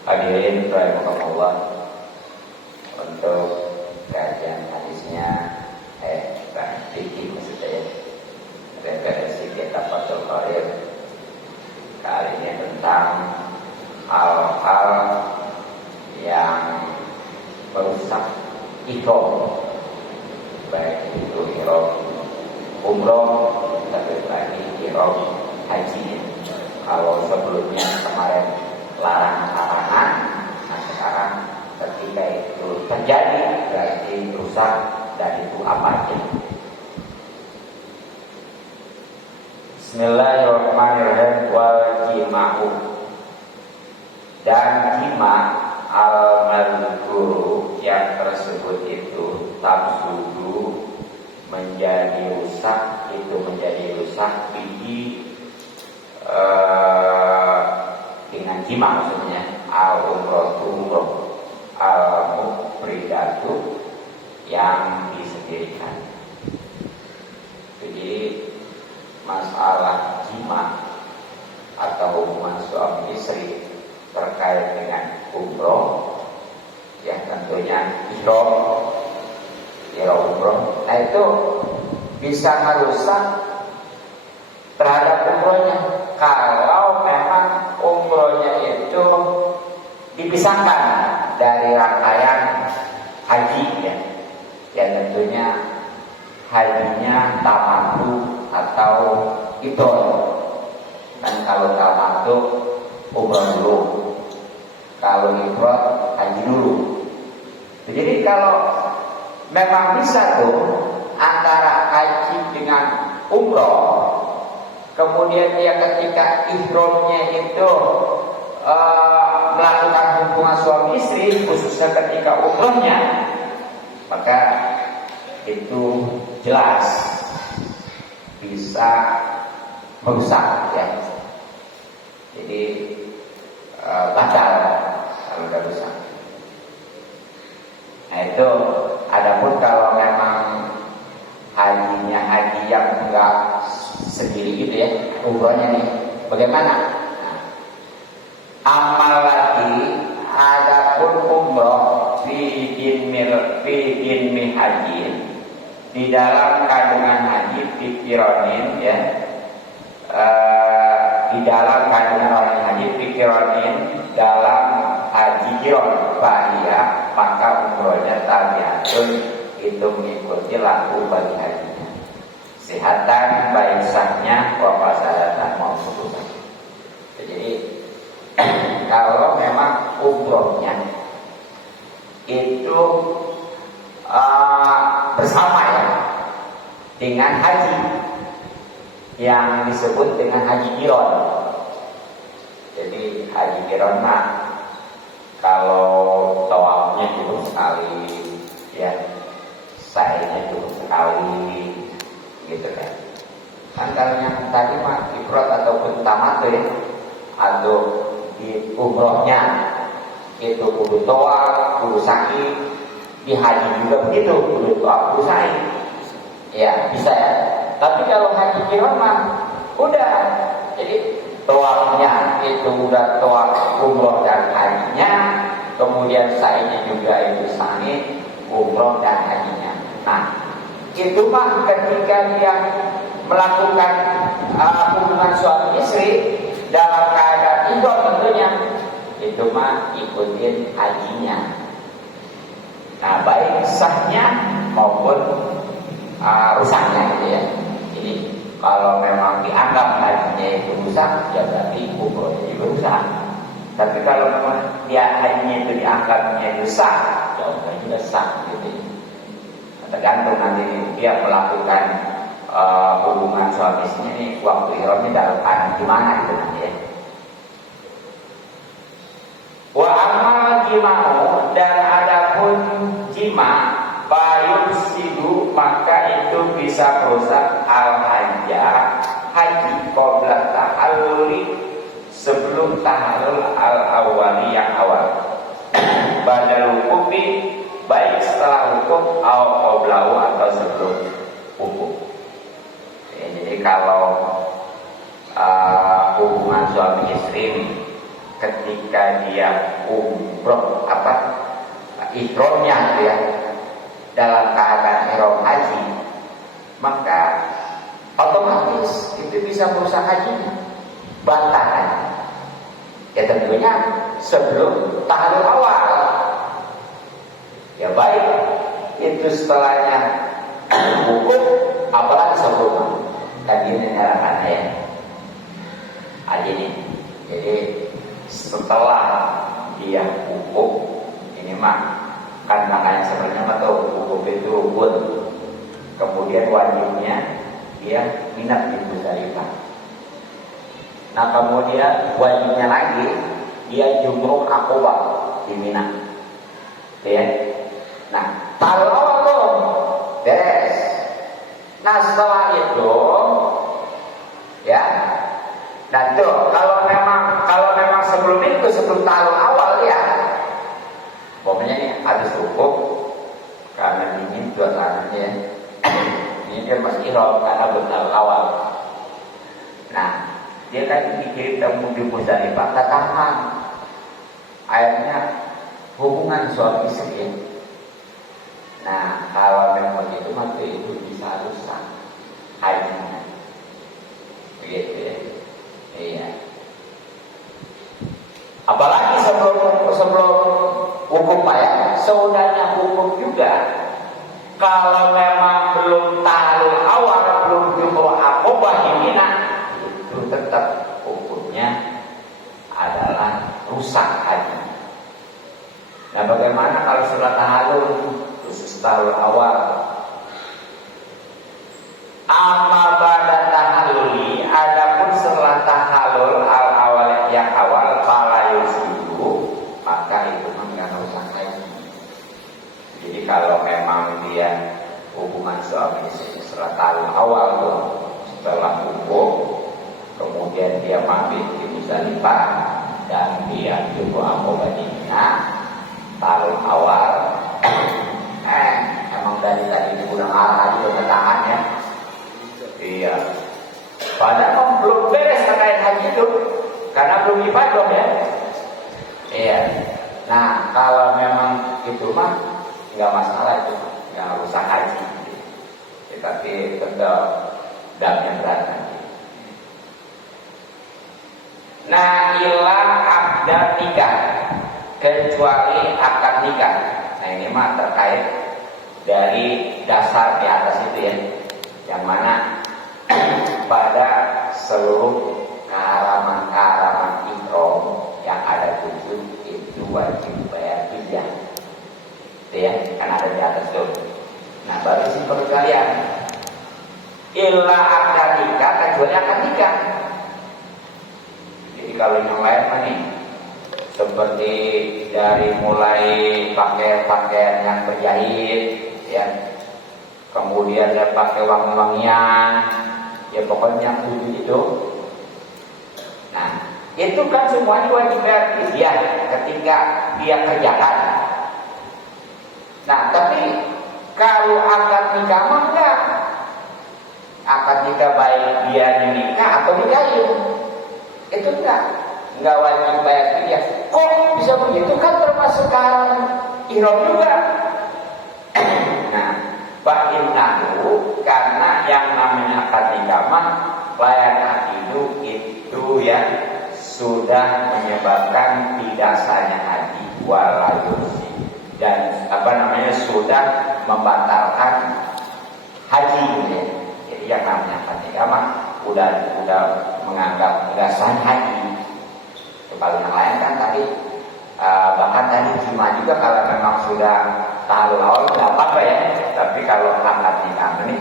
Hadirin rahimakumullah, untuk kajian hadisnya fikih maksudnya referensi kitab Fathul Qadir kali ini tentang hal-hal yang merusak ihram, baik itu ihram umroh tapi lagi ihram haji. Kalau sebelumnya kemarin larangan-larangan, nah sekarang ketika itu terjadi berarti rusak, dan itu apa aja. Bismillahirrahmanirrahim. Wal jima'u, dan jima al-madhkuru yang tersebut itu tafsudu menjadi rusak, itu menjadi rusak bihi dengan jima maksudnya al-umroh al-mufridatu yang disendirikan. Jadi masalah jima atau hubungan suami istri terkait dengan umroh, ya tentunya ihram umroh, nah itu bisa merusak terhadap umrohnya kalau memang umrohnya itu dipisahkan dari rangkaian haji, ya tentunya hajinya tamattu atau ifrad. Dan kalau tamattu umroh dulu, kalau ifrad haji dulu. Jadi kalau memang bisa tuh antara haji dengan umroh, kemudian dia ketika ihramnya itu melakukan hubungan suami istri, khususnya ketika umrohnya, maka itu jelas bisa merusak, ya. Jadi batal kalau udah rusak. Nah itu, adapun kalau memang hajinya haji yang enggak sendiri gitu ya, umrohnya nih, bagaimana? Amal lagi, adapun umroh fi dinmi haji, di dalam kandungan haji pikironin, ya, di dalam kandungan orang haji pikironin dalam haji kiron bahia, maka umrohnya tabiatun, itu mengikuti laku bagi hajinya, sehatan baik sahnya wa fasadatan maupun rusak. Jadi kalau memang umrohnya itu bersama, ya, dengan haji yang disebut dengan haji kiron. Jadi haji kiron mah kalau tawafnya cukup sekali, ya, sa'inya cukup sekali, gitu kan. Kan kalau yang tadi mah ifrad ataupun tamattu, ya, atau di umrohnya itu kudu tawaf, kudu sa'i, di haji juga begitu, kudu tawaf, kudu sa'i, ya bisa, ya. Tapi kalau haji kiron mah udah, jadi tawafnya itu udah tawaf umroh dan hajinya, kemudian sa'inya juga itu sa'i umroh dan hajinya. Nah itu mah ketika dia melakukan hubungan suami istri dalam keadaan ihram, tentunya itu mah ikutin hajinya. Nah baik sahnya maupun rusaknya, gitu ya. Jadi kalau memang dianggap hajinya itu rusak, ya berarti umrohnya juga rusak. Tapi kalau memang dia hajinya itu dianggapnya itu sah, ya umrohnya juga sah, gitu. Tergantung nanti dia melakukan hubungan suami istri ini waktu ihramnya dalam keadaan gimana, gitu nanti, ya. Wa amal jima'u, dan adapun jima bayun sidu, maka itu bisa merusak al-hajjah, haji qabla tahalluli, sebelum tahallul al-awwali, yang awal, badal hukumi, baik setelah hukum atau qablahu, atau sebelum hukum. Ya, jadi kalau hubungan suami istri ketika dia umroh ihramnya ya dalam keadaan ihram haji, maka otomatis itu bisa merusak hajinya, batal. Ya tentunya sebelum tahallul awal. Ya baik, itu setelahnya wukuf, apalagi sebelum kan ini harapannya ya. Ini. Jadi setelah dia wukuf, ini mah kan makanya sebenarnya tahu wukuf itu rukun. Kemudian wajibnya dia minat di Muzdalifah. Nah kemudian wajibnya lagi dia jumroh Aqobah di Mina. Ya. Nah tahallul awal tuh beres. Nah setelah itu ya, dan tuh kalau memang sebelum itu, sebelum tahallul awal ya, pokoknya ini habis wukuf karena dingin suasananya ya. Ini dia masih ihram karena belum tahallul awal. Nah dia kan bikin temu di Muzdalifah, tahan akhirnya hubungan suami istri. Nah kalau memang itu maka itu bisa rusak hajinya, begitu ya. Iya. Apalagi sebelum hukum ya, saudara hukum juga. Kalau memang belum tahallul awal, belum jumroh Aqobah di Mina, itu tetap hukumnya adalah rusak haji. Nah bagaimana kalau sudah tahallul, khusus tahallul awal? Amma ba'da tahalluli, adapun setelah tahallul awal yang awal fala yusibu, maka itu enggak rusak haji. Jadi kalau memang dia hubungan suami istri setelah tahallul awal tuh, setelah hukum, kemudian dia mabit di Muzdalifah dan dia jumroh Aqobah di Mina, tahallul awal. Emang dari tadi kurang arah juga ketahan ya. Iya. Padahal belum beres terkait haji itu, karena belum ibadah ya. Iya. Nah kalau memang itu mah nggak masalah itu, nggak usah haji. Tapi tetap damnya berat nanti. Nah ilah akad nikah, kecuali akad nikah. Nah ini mah terkait dari dasar di atas itu ya, yang mana pada seluruh keharaman ihram yang ada 7 itu wajib bayar fidyah. Ya, kan ada di atas tuh. Nah, baru simpel kalian. Illa akad nikah, kecuali akad nikah. Jadi kalau yang lain mah nih, seperti dari mulai pakaian yang berjahit, ya, kemudian dia pakai wangi-wangian, ya pokoknya yang 7 itu. Nah, itu kan semuanya wajib bayar fidyah ketika dia kerjakan. Nah, tapi kalau akad nikah mah enggak. Akad nikah baik dia nikah atau nikahin, itu enggak wajib bayar fidyah. Kok bisa begitu? Kan termasuk ihram juga. Nah, fa'innahu, karena yang namanya akad nikah mah layan itu ya sudah menyebabkan tidak sahnya haji walayusi, dan sudah membatalkan haji ya. Jadi yang namanya akad nikah mah udah menganggap enggak sah haji. Kalau yang lain kan tadi bahkan tadi cuma juga kalau memang sudah tahallul awal nggak apa-apa ya. Tapi kalau akad nikah ini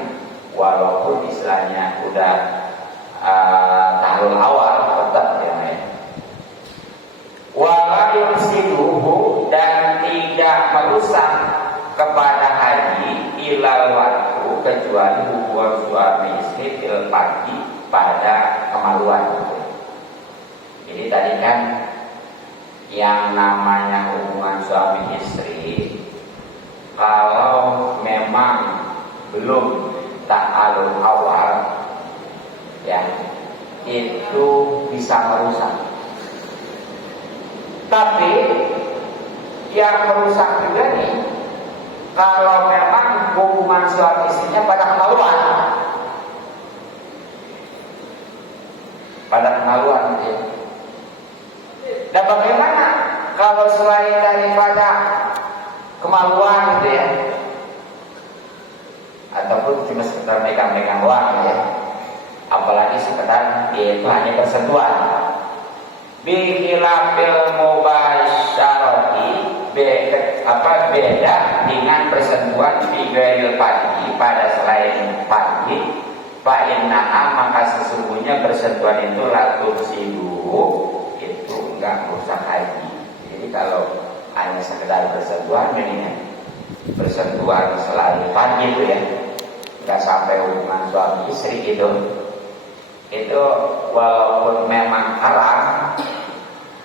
walaupun istilahnya udah tahallul awal tetap ya. Wala yusiduhu, dan tidak merusak kepada haji ilal waktu, kecuali hubungan suami istri fil pagi pada kemaluan. Jadi tadi kan yang namanya hubungan suami istri, kalau memang belum tahallul awal ya, itu bisa merusak. Tapi yang merusak juga nih, kalau memang hubungan suami istrinya pada kemaluan, gitu ya. Dan bagaimana kalau selain daripada kemaluan gitu ya, ataupun cuma sekedar megang-megang doang gitu ya, apalagi sekedar itu hanya bersentuhan. Bihilafil mubasyarati, beda dengan bersentuhan di gairil pagi pada selain pagi. Fa'innaha, maka sesungguhnya bersentuhan itu latur sidu, itu enggak merusak haji. Jadi kalau hanya sekedar bersentuhan, mendingan bersentuhan selain pagi itu ya, enggak sampai hubungan suami istri gitu. Itu walaupun memang haram,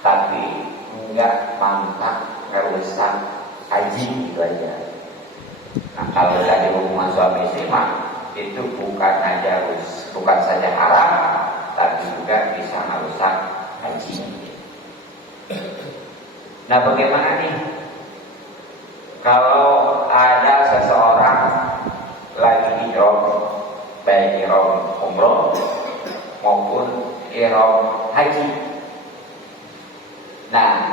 tapi enggak mantap merusak haji gitu aja. Nah kalau dari hubungan suami istri mah itu bukan saja haram, tapi juga bisa merusak haji. Nah bagaimana nih kalau ada seseorang lagi ihram, baik ihram umroh maupun ihram haji. Nah,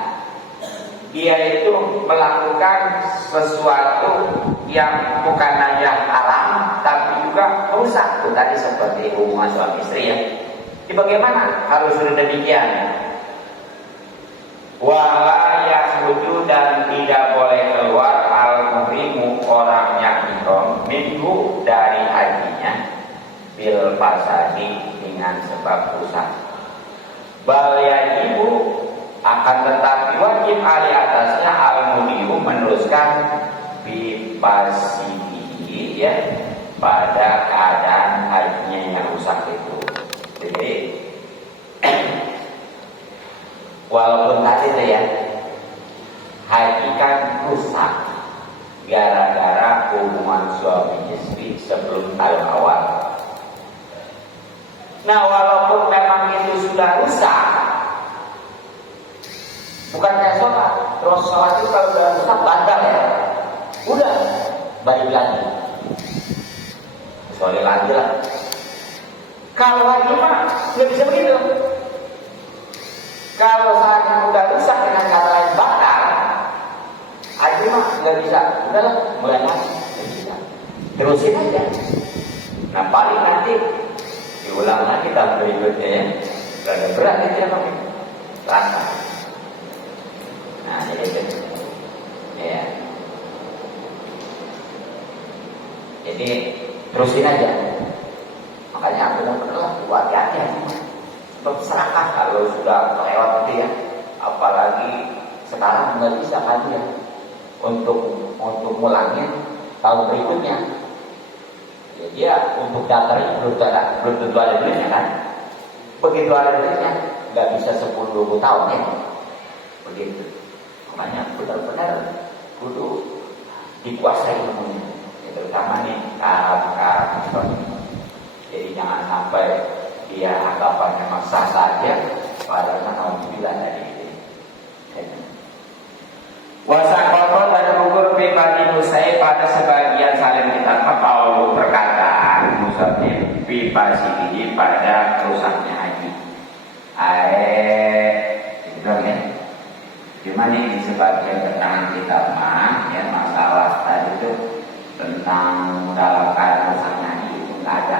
dia itu melakukan sesuatu yang bukan hanya haram, tapi juga merusak. Tadi seperti hubungan suami istri ya. Jadi bagaimana harus demikian? Wala yakhruju, dan tidak boleh keluar al-muhrimu, orang yang ihram, minhu, dari hajinya, bil fasadi, dengan sebab rusak. Bal yajibu, akan tetapi wajib ali atasnya al-muhrimu meneruskan bipasihi ya, pada keadaan hajinya yang rusak itu. Jadi walaupun tadi itu ya, haji kan rusak gara-gara hubungan suami istri sebelum tahun awal. Nah walaupun memang itu sudah rusak, bukan kayak sholat. Terus sholat itu kalau udah rusak batal ya, udah balik lagi, soalnya lagi lah. Kalau haji mah nggak bisa begitu. Kalau saatnya udah rusak dengan kata lain batal, haji mah nggak bisa. Udahlah, mulai lagi, nggak bisa. Terusin aja. Nah paling nanti diulang lagi tahun berikutnya ya. Gak berat itu ya Pak. Rasa. Nah jadi itu. Ya. Jadi terusin aja. Makanya aku mau pernah buat hati-hati. Sebab serakah kalau sudah lewat gitu ya. Apalagi sekarang nggak bisa kan ya untuk mulangin tahun berikutnya. Ya, dia untuk daftarnya belum tentu ada duitnya kan. Begitu ada duitnya nggak bisa 10-20 tahun ya. Begitu. Makanya benar-benar kudu dikuasai ilmunya. Terutama nih karab. Jadi jangan sampai dia anggapan memang sah saja, padahal alhamdulillah tadi itu. Wasakoto, dan gugur pribadi musai pada sebagian saling kita kapal perkataan musafir pribadi pada rusaknya haji. Itu ya. Cuma ini sebagian keterangan kita mah ya, masalah tadi itu tentang dalam keadaan rusaknya haji itu nggak ada.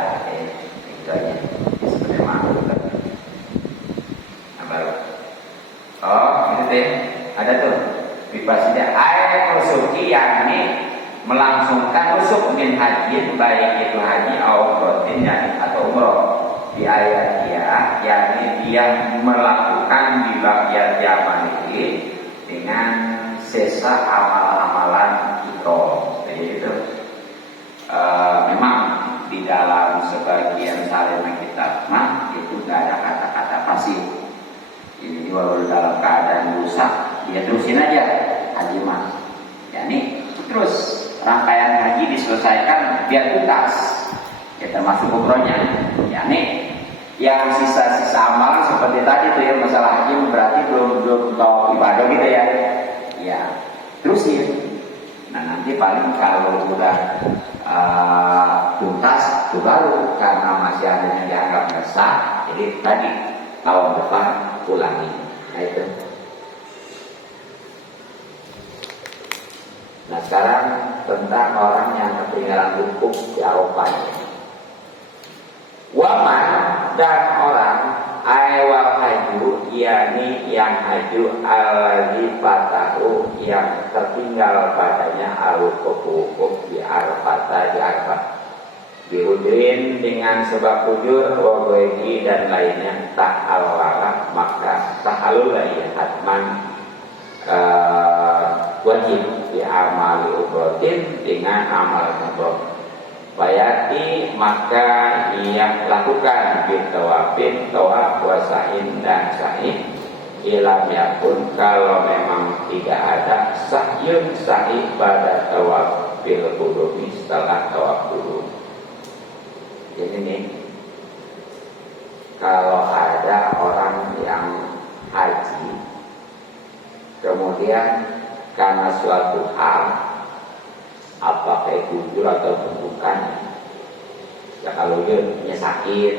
Itu aja. Sebenarnya maklum. Nah, baru. Oh, itu deh. Ada tuh. Bipasinya air rusuki, yakni melangsungkan rusuk min haji, baik itu haji atau umroh. Di ayat dia, yakni dia melakukan di bagian zaman ini dengan sisa amalan-amalan ikram. Jadi itu memang di dalam sebagian salin kitab mah itu nggak ada kata-kata pasif. Ini walau dalam keadaan rusak, dia terusin aja haji mah. Yani terus rangkaian haji diselesaikan biar tuntas. Ya termasuk umrohnya. Yani yang sisa-sisa amalan seperti tadi tuh ya, masalah haji berarti belum tahu ibadah gitu ya. Ya, terusin. Nah nanti paling kalau udah tuntas itu baru, karena masih ada yang dianggap nggak sah. Jadi tadi tahun depan ulangi. Nah itu. Nah sekarang tentang orang yang ketinggalan wukuf di Arafah. Waman dan orang awal haju, yakni yang haju alladzi fatahu, yang tertinggal padanya al-wukuf di Arafah, di Arafah diudrin dengan sebab ujur wabegi dan lainnya tak al-wala, maka tahalul ya hatman wajib di amali ubrotin dengan amal umroh. Bayati maka ia lakukan bitawafin, tawaf wasain dan sa'i ilam yakun, kalau memang tidak ada sahyun sa'i pada tawaf bil qudumi, setelah tawaf dulu. Jadi nih, kalau ada orang yang haji kemudian karena suatu hal, apakah itu jujur atau bukan, ya kalau jujurnya sakit,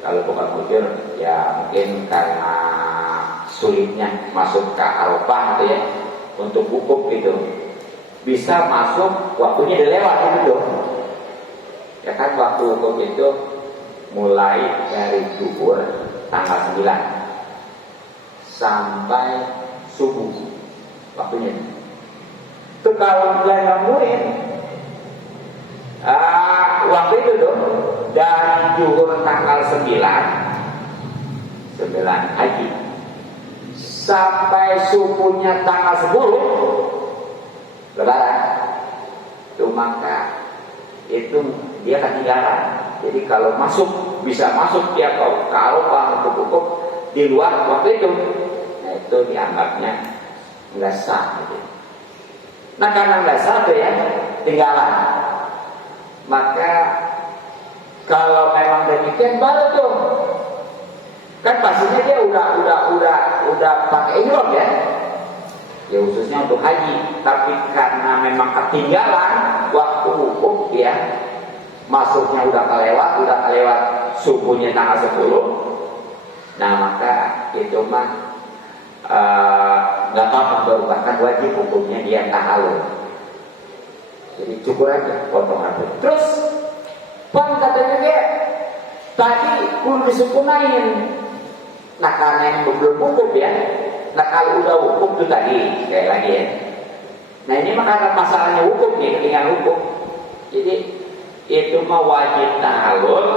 kalau bukan jujur ya mungkin karena sulitnya masuk ke Arafah gitu ya, untuk wukuf gitu, bisa masuk waktunya udah lewat gitu ya kan. Waktu wukuf itu mulai dari zuhur tanggal 9 sampai subuh waktunya. Itu kalau dia nemuin waktu itu tuh dari zuhur tanggal 9 haji sampai subuhnya tanggal 10 lebaran, itu maka itu dia ketinggalan. Jadi kalau masuk, bisa masuk dia ke Arafah untuk wukuf di luar waktu itu, nah itu dianggapnya nggak sah gitu. Nah karena nggak sah tuh ya, tinggalan. Maka kalau memang demikian baru tuh, kan pastinya dia udah pakai ihram ya, ya khususnya untuk haji. Tapi karena memang ketinggalan waktu wukuf ya, masuknya udah kelewat subuhnya tanggal 10. Nah maka itu mah nggak apa-apa, merupakan wajib hukumnya dia tahalul. Jadi cukur aja, potong rambut. Terus pan katanya dia tadi kudu disukunain. Nah karena yang belum wukuf ya, nah kalau udah wukuf tuh tadi sekali lagi ya. Nah ini mah karena masalahnya wukuf nih, ketinggalan wukuf. Jadi itu mah wajib tahalul.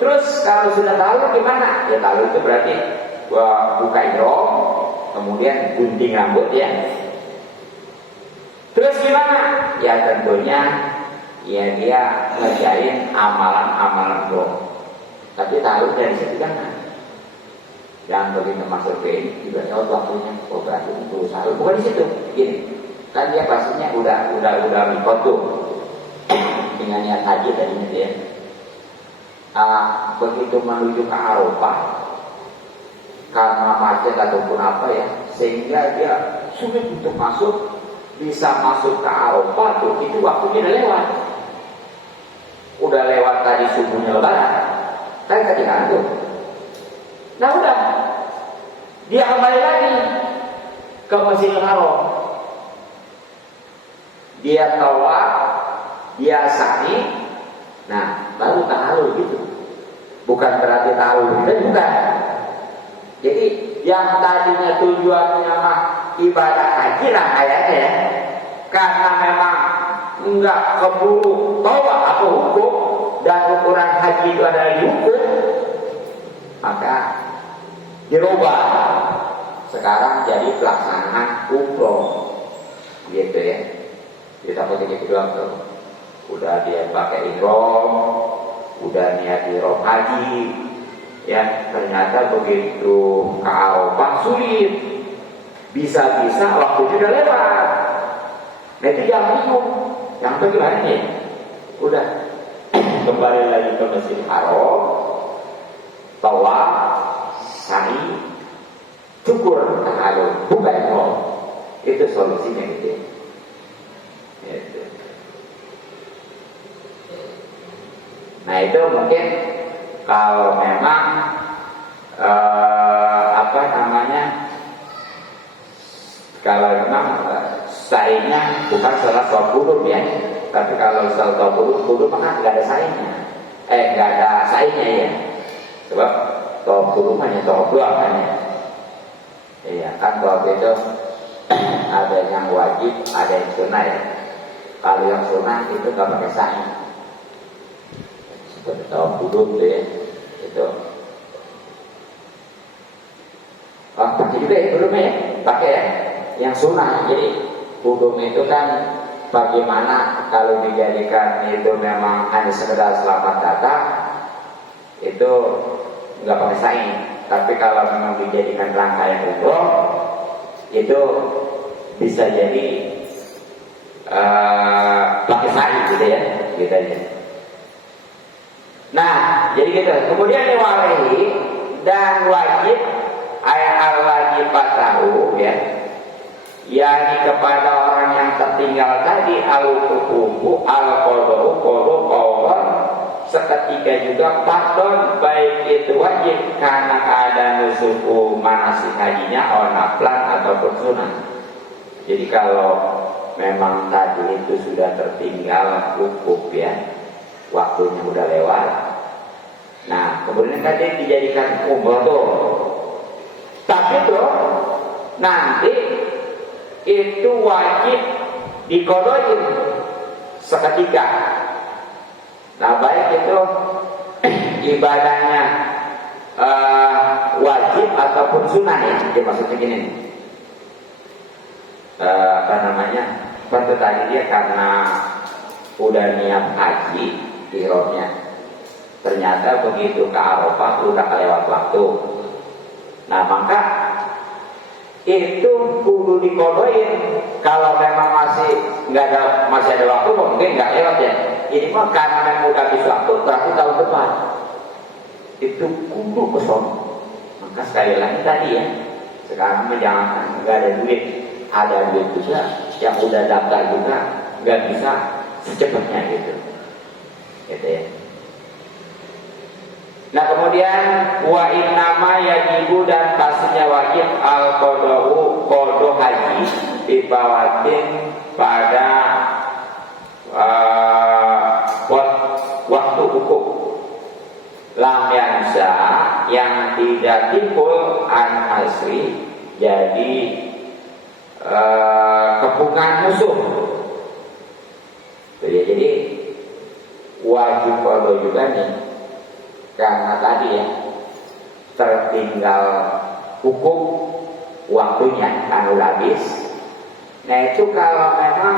Terus kalau sudah tahalul gimana? Ya tahalul itu berarti buka ihram, kemudian gunting rambut ya. Terus gimana? Ya tentunya ya dia ngerjain amalan-amalan doa. Tapi tahu dari situ kan yang begitu masuk ke ini juga tahu waktunya. Oh berarti itu sahur. Bukan di situ. Gini, kan dia pastinya udah mikot tuh dengan niat haji tadinya dia. Begitu menuju ke Arafah, karena macet ataupun apa ya, sehingga dia sulit untuk masuk. Bisa masuk ke Arafah tuh, itu waktunya udah lewat. Udah lewat tadi subuhnya lebaran, kan ketinggalan tuh. Nah udah, dia kembali lagi ke Masjidil Haram. Dia tawaf, dia sa'i, nah baru tahalul gitu. Bukan berarti tahalul gitu, bukan. Jadi yang tadinya tujuannya mah ibadah haji lah kayaknya ya, karena memang enggak keburu tawaf atau hukum, dan ukuran haji itu adalah dihukum, maka dirubah sekarang jadi pelaksanaan umroh gitu ya. Kita pakai gitu doang tuh, udah dia pakai ihram, udah niat ihram haji ya, ternyata begitu ke Arafah sulit, bisa-bisa waktunya udah lewat. Nah itu jangan bingung, yang itu gimana nih? Udah kembali lagi ke Masjidil Haram, tawaf, sa'i, cukur tahallul, bukan ihram. Itu solusinya gitu. Gitu. Nah itu mungkin kalau memang kalau memang sa'inya bukan salah tawaf ya, tapi kalau salah tawaf maka nggak ada sa'inya, nggak ada sa'inya ya, sebab tawaf hanya tawaf doang kan ya. Iya kan tawaf itu ada yang wajib, ada yang sunnah ya. Kalau yang sunnah itu nggak pakai sa'i, seperti tawaf tuh ya, itu. Pakai juga ya belum ya, pakai ya. Yang sunnah, jadi wudhu itu kan bagaimana kalau dijadikan itu memang hanya sekedar selamat datang, itu nggak pakai sa'i. Tapi kalau memang dijadikan rangkaian umroh, itu bisa jadi pakai sa'i gitu ya, gitu aja. Nah, jadi gitu. Kemudian walahi dan wajib ayat al-wajib tahu ya, yakni kepada orang yang tertinggal tadi al-qubu al-qadau qadau seketika juga pardon, baik itu wajib karena ada nusuku manasik hajinya naflan ataupun sunnah. Jadi kalau memang tadi itu sudah tertinggal wukuf ya, waktunya udah lewat, nah kemudian tadi dijadikan umroh tuh, tapi tuh nanti itu wajib dikodoin seketika. Nah baik itu ibadahnya wajib ataupun sunnah ya, jadi maksudnya gini, seperti tadi dia karena udah niat haji ihramnya, ternyata begitu ke Arafah udah kelewat waktu. Nah maka itu kudu dikodoin. Kalau memang masih ada waktu, mungkin nggak lewat ya. Ini mah karena memang udah habis waktu, berarti tahun depan itu kudu kesono. Maka sekali lagi tadi ya, sekarang jangan nggak ada duit, ada duit juga yang udah daftar juga nggak bisa secepatnya gitu ya. Nah kemudian wa innama yajibu dan pastinya wajib al qadau haji dibawatin pada waktu hukum lam yansa yang tidak timbul an asri, jadi kepungan musuh. Jadi wajib qadau juga nih, karena tadi ya tertinggal hukum waktunya kan udah habis. Nah itu kalau memang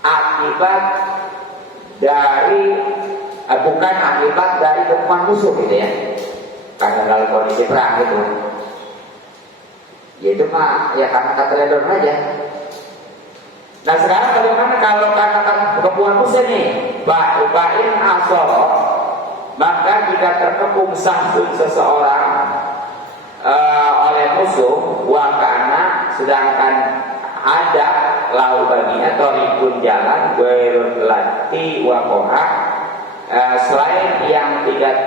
akibat dari bukan akibat dari kepungan musuh gitu ya, karena dalam kondisi perang gitu, ya itu mah ya karena keteledor aja. Nah sekarang bagaimana kalau karena kepungan musuh nih, ba'in asor, maka jika terkepung sahsun seseorang oleh musuh, wakana sedangkan ada lau baginya torikun jalan berlati wakoha, selain yang tidak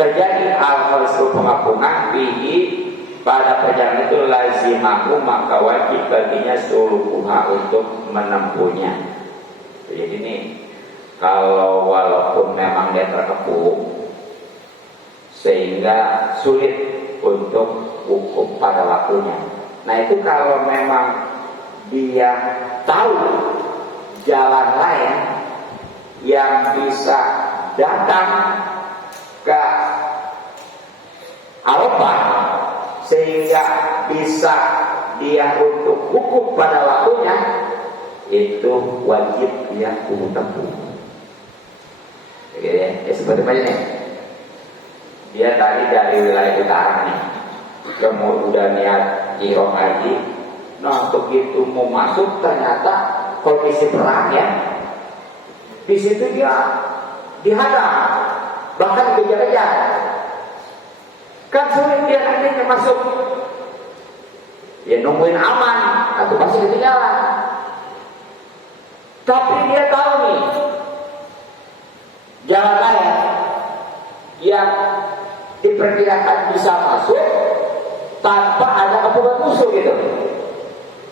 terjadi al-khalsu pengapungan bihi pada perjalanan itu lazimahu, maka wajib baginya sulukuha untuk menempuhnya. Jadi ini kalau walaupun memang dia terkepung sehingga sulit untuk hukum pada waktunya. Nah itu kalau memang dia tahu jalan lain yang bisa datang ke Arafah sehingga bisa dia untuk hukum pada waktunya, itu wajib dia tempuh. Ya seperti apa nih? Dia tadi dari wilayah utara nih, kemudian niat ihram haji. Nah begitu mau masuk ternyata kondisi perang ya. Di situ dia dihadang, bahkan dikejar-kejar. Kan sulit dia nantinya masuk. Ya nungguin aman atau pasti ketinggalan. Tapi dia tahu nih jalan lain yang diperkirakan bisa masuk tanpa ada kepungan musuh gitu.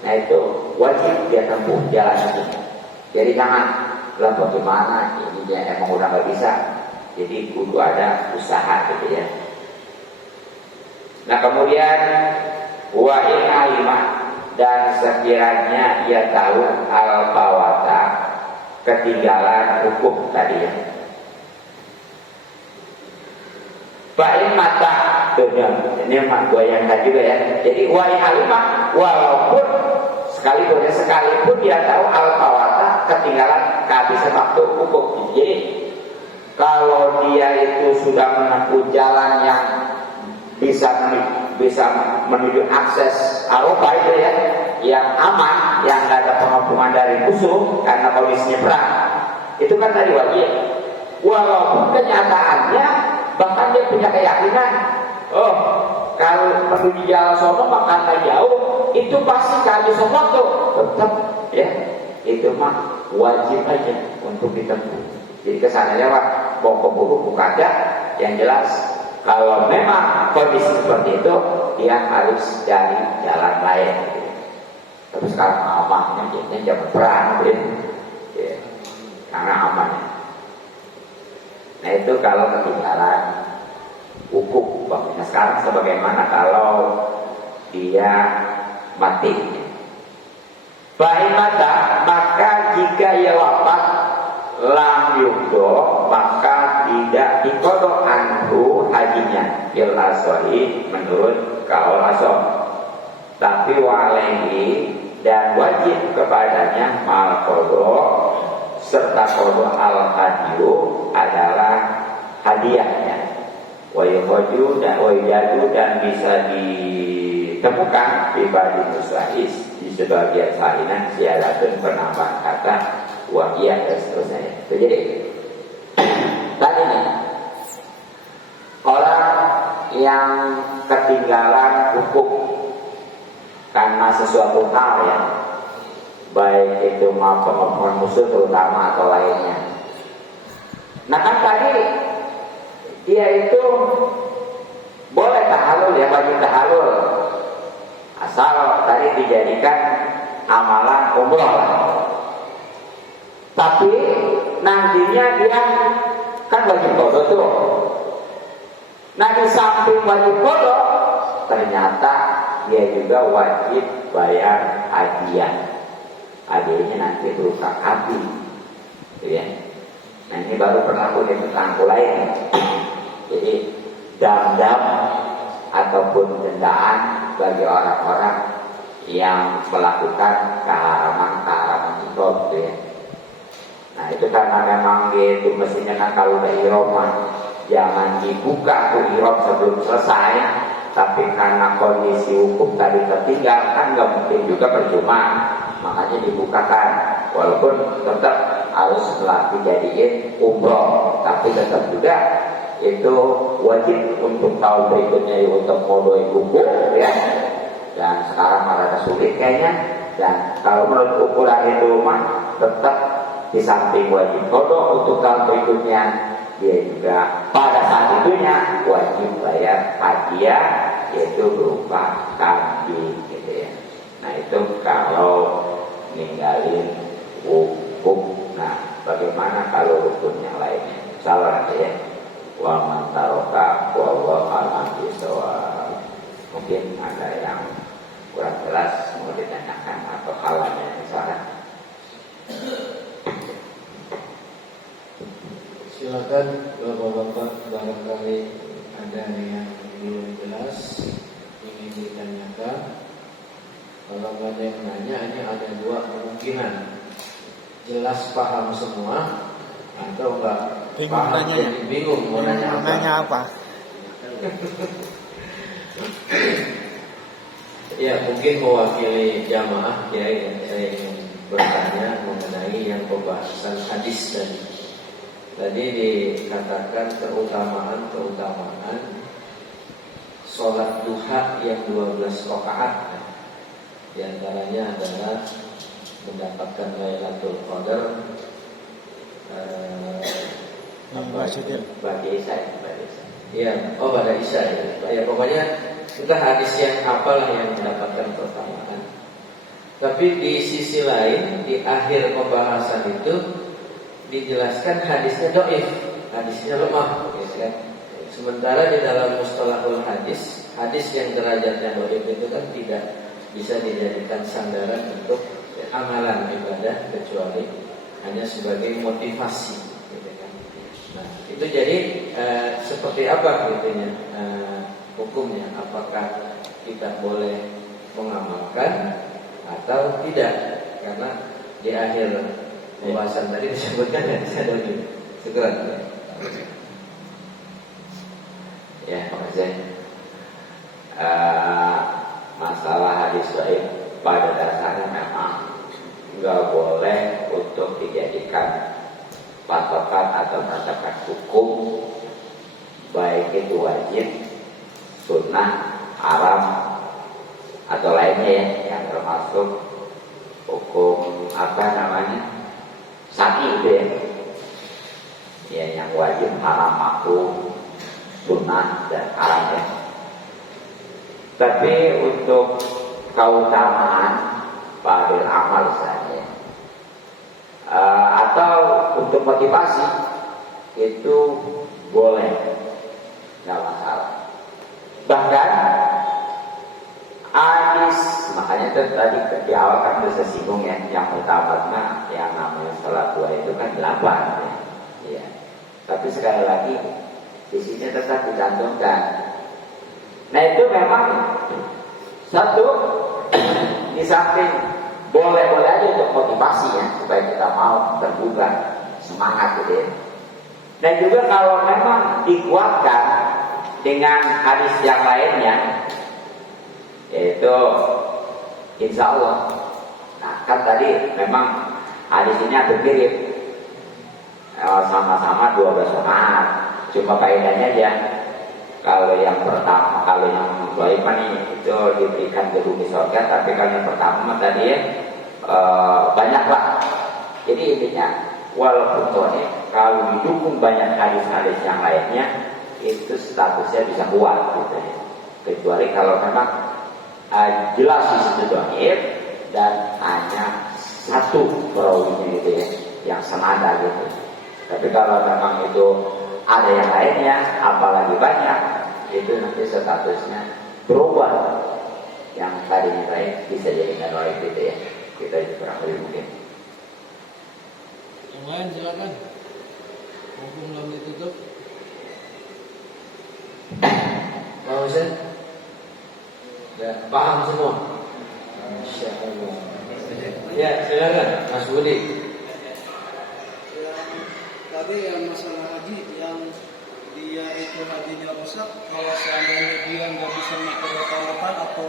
Nah itu wajib dia tempuh jalan itu. Jadi jangan lah bagaimana ini dia emang udah nggak bisa. Jadi kudu ada usaha gitu ya. Nah kemudian wa in alima, dan sekiranya ia tahu al-fawata, ketinggalan hukum tadi ya. Fa'in mata, ini mah goyangkan juga ya. Jadi wa in alima, walaupun sekalipun dia tahu al-fawata, ketinggalan kehabisan waktu hukum. Jadi kalau dia itu sudah menempuh jalan yang bisa menuju akses Arafah itu ya, yang aman, yang tidak ada pengepungan dari musuh karena kondisinya perang, itu kan tadi wajib. Walaupun kenyataannya bahkan dia punya keyakinan, oh kalau menuju jalan sono makan jauh, itu pasti kehabisan waktu, tetap ya itu mah wajib aja untuk ditempuh. Jadi kesananya Pak, pokok bukan ada, yang jelas kalau memang kondisi seperti itu, dia harus cari jalan lain. Tapi sekarang amannya jadinya jangan perang, ya. Karena amannya. Nah itu kalau ketinggalan hukum. Nah sekarang sebagaimana kalau dia mati. Baik maka jika ia wafat lam yukdo, maka tidak dikodok anhu hajinya bil asori menurut kaul asom, tapi walehi, dan wajib kepadanya mal kodok serta kodok al hadiyu adalah hadiahnya. Wayuhoju dan bisa ditemukan pribadi musahis di sebagian salinan siadatun penambahan kata wajib dan seterusnya. Jadi tadi nih, orang yang ketinggalan hukum karena sesuatu hal ya, baik itu pengepungan musuh terutama atau lainnya. Nah kan tadi dia itu boleh tahalul ya, wajib tahalul asal tadi dijadikan amalan umroh. Tapi nantinya dia kan wajib qada tuh. Nah di samping wajib qada, ternyata dia juga wajib bayar hadiah. Hadiahnya nanti berupa api, ya. Nah ini baru berlaku di tentang lain. Jadi dam-dam ataupun dendaan bagi orang-orang yang melakukan keharaman itu ya. Nah itu karena memang gitu mestinya kan kalau udah ihram jangan dibuka tuh ihram sebelum selesai, tapi karena kondisi hukum tadi tertinggal kan nggak mungkin juga percuma, makanya dibukakan walaupun tetap harus setelah dijadiin umroh, tapi tetap juga itu wajib untuk tahun berikutnya untuk modoi buku ya. Dan sekarang malah sulit kayaknya, dan kalau menurut ukuran itu mah tetap di samping wajib qada untuk tahun berikutnya, dia juga pada saat itunya wajib bayar hadiah, yaitu berupa kambing gitu ya. Nah itu kalau ninggalin hukum. Nah bagaimana kalau rukun yang lainnya? Salah ya. Wa man taroka wallahu a'lam bishawab. Mungkin ada yang kurang jelas mau ditanyakan atau hal lainnya misalnya. Silakan Bapak-bapak, barangkali ada yang belum jelas ingin ditanyakan. Kalau ada yang nanya, hanya ada dua kemungkinan: jelas paham semua atau enggak bingung paham nanya. jadi bingung mau nanya apa. Ya mungkin mewakili jamaah ya, saya ingin bertanya mengenai yang pembahasan hadis tadi. Tadi dikatakan keutamaan sholat duha yang 12 rakaat. Di antaranya adalah mendapatkan Lailatul Qadar pada Isya. Iya, pada Isya ya. Pokoknya kita hadis yang apalah yang mendapatkan keutamaan. Tapi di sisi lain di akhir pembahasan itu dijelaskan hadisnya dhaif, hadisnya lemah, ya kan? Sementara di dalam mustalahul hadis, hadis yang derajatnya dhaif itu kan tidak bisa dijadikan sandaran untuk amalan ibadah kecuali hanya sebagai motivasi, gitu kan? Nah, itu jadi seperti apa gitunya hukumnya? Apakah kita boleh mengamalkan atau tidak? Karena di akhir pembahasan tadi disebutkan ya saya lagi segera. Ya, makasih. Masalah hadis dhaif pada dasarnya memang nggak boleh untuk dijadikan patokan atau menetapkan hukum, baik itu wajib, sunnah, haram atau lainnya ya, yang termasuk hukum apa namanya syar'i itu ya, ya yang wajib, haram, makruh, sunnah dan haram ya. Tapi untuk keutamaan pada amal saja atau untuk motivasi itu boleh, nggak masalah. Bahkan hadis, makanya itu tadi di awal kan sudah singgung ya, yang pertama yang namanya salat dua itu kan 8 ya. Tapi sekali lagi di sini tetap dicantumkan. Nah itu memang satu di samping boleh-boleh aja untuk motivasi ya, supaya kita mau terbuka semangat gitu ya. Dan juga kalau memang dikuatkan dengan hadis yang lainnya, yaitu insya Allah. Nah kan tadi memang hadis ini mirip, sama-sama 12 rakaat. Cuma kaidahnya aja. Kalau yang pertama, kalau yang dhaifan itu diberikan gedung di surga, tapi kalau yang pertama tadi banyaklah. Jadi intinya walaupun kalau didukung banyak hadis-hadis yang lainnya, itu statusnya bisa kuat gitu ya. Kecuali kalau memang jelas di situ dhaif dan hanya satu perawinya gitu ya, yang senada gitu. Tapi kalau memang itu ada yang lainnya, apalagi banyak, itu nanti statusnya berubah. Yang tadinya baik bisa jadi nggak baik gitu ya. Kita kurang lebih mungkin. Yang lain silakan. Hukum belum ditutup. Mau Ustaz? Ya, paham semua. Insyaallah. Ya, silakan Mas Budi. Tadi yang masalah haji yang dia itu hajinya rusak, kalau seandainya dia nggak bisa melakukan tahun depan atau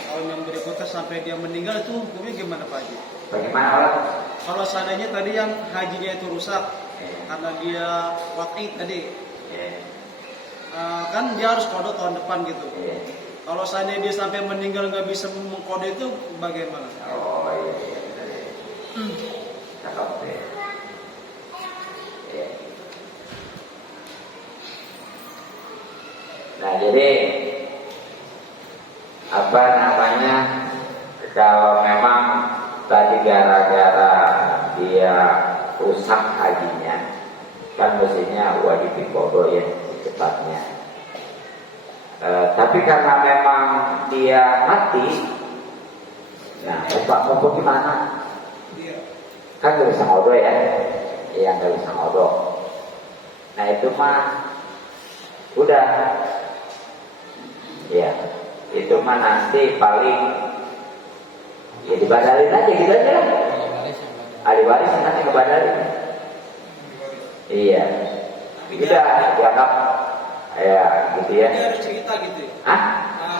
tahun yang berikutnya sampai dia meninggal, itu hukumnya gimana Pak Haji? Bagaimana Allah? Kalau seandainya tadi yang hajinya itu rusak karena dia waqi tadi, kan dia harus kode tahun depan gitu. Kalau seandainya dia sampai meninggal nggak bisa mengkode itu bagaimana? Oh iya. Cakep deh. Nah jadi apa namanya, kalau memang tadi gara-gara dia rusak hajinya, kan mestinya wajib dikodo ya secepatnya. Tapi karena memang dia mati, nah mau gimana? Kan gak bisa ngodo ya, yang gak bisa ngodo. Nah itu mah udah, ya itu mah nanti paling ya dibadalin aja gitu aja. Ahli waris nanti ngebadalin. Iya, udah dianggap ya gitu ya. Dia harus cerita gitu ya? Hah?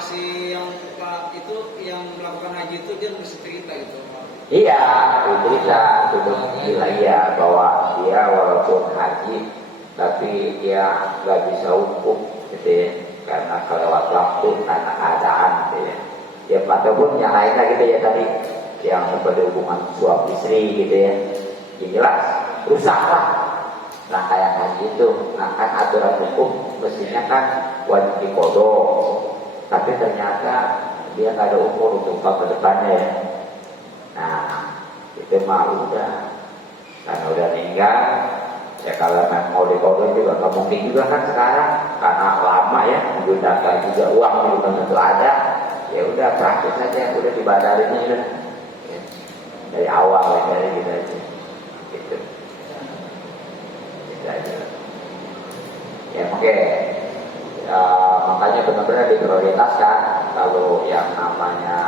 Si yang Pak itu yang melakukan haji itu dia mesti cerita gitu. Iya, itu bisa gila ya, bahwa dia walaupun haji tapi dia nggak bisa hukum gitu ya. karena kelewat waktu, karena keadaan gitu ya. Ya ataupun yang lainnya gitu ya tadi, yang seperti hubungan suami istri gitu ya. Ya jelas rusak lah. Nah kayak gitu, nah kan aturan hukum mestinya kan wajib dikodok, tapi ternyata dia nggak ada umur untuk ke depannya ya. Nah itu mah udah, karena udah meninggal ya, kalau memang mau dikodok juga nggak mungkin juga kan sekarang, karena lama ya menggunakan juga uang juga tentu ada. Ya udah praktis saja, udah dibadarin aja ya. Dari awal ya, dari gitu aja gitu. Ya oke. Ya, makanya benar-benar diprioritaskan kalau yang namanya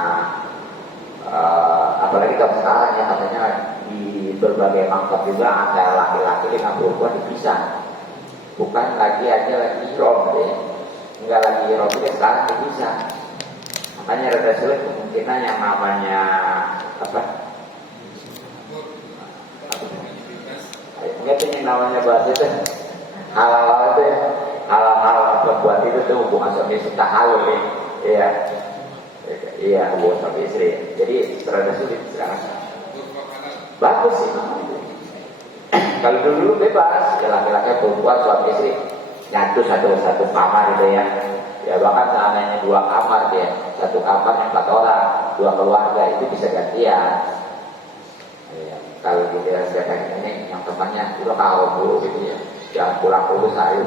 apalagi kalau sekarang ya katanya di berbagai mangkok juga antara laki-laki dengan perempuan dipisah, bukan lagi aja lagi irom deh, enggak lagi irom itu sekarang dipisah. Makanya rada sulit kemungkinan yang namanya apa? Enggak yang namanya bahasa itu halal itu ya, halal perempuan itu tuh hubungan suami istri halal nih, iya, iya hubungan suami istri. Jadi rada sulit sekarang. Bagus sih. Kalau dulu bebas, ya laki-laki perempuan suami istri nyatu satu kamar gitu ya. Ya bahkan seandainya 2 kamar dia, 1 kamar yang 4 orang, 2 keluarga itu bisa gantian. Ya, kalau gitu ya kayak ini yang temannya udah tahu dulu gitu ya, jangan pulang dulu saya.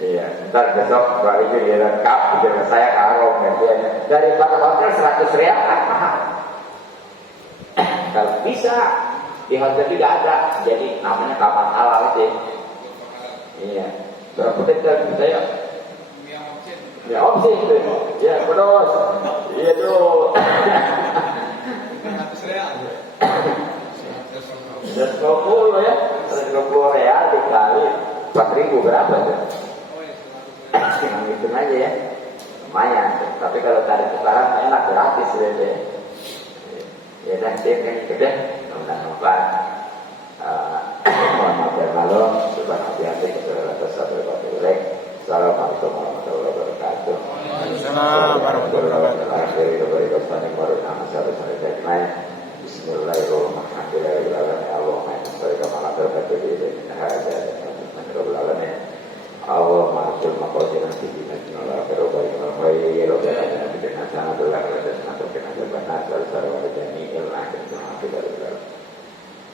Iya, ntar besok balik dia lengkap, jadi saya kalau gantiannya daripada hotel 100 rial kan mahal. Kalau bisa di hotel tidak ada, jadi namanya kamar halal sih. Iya, berapa detik saya? Ya opsi itu, ya terus, iya tuh. 100 real. 120 ya, 120 real dikali 4.000 berapa tuh? Yang itu aja ya, lumayan. Tapi kalau tarik sekarang enak gratis deh. Ya dan dia kan itu deh, mudah-mudahan mohon maaf ya kalau subhanallah.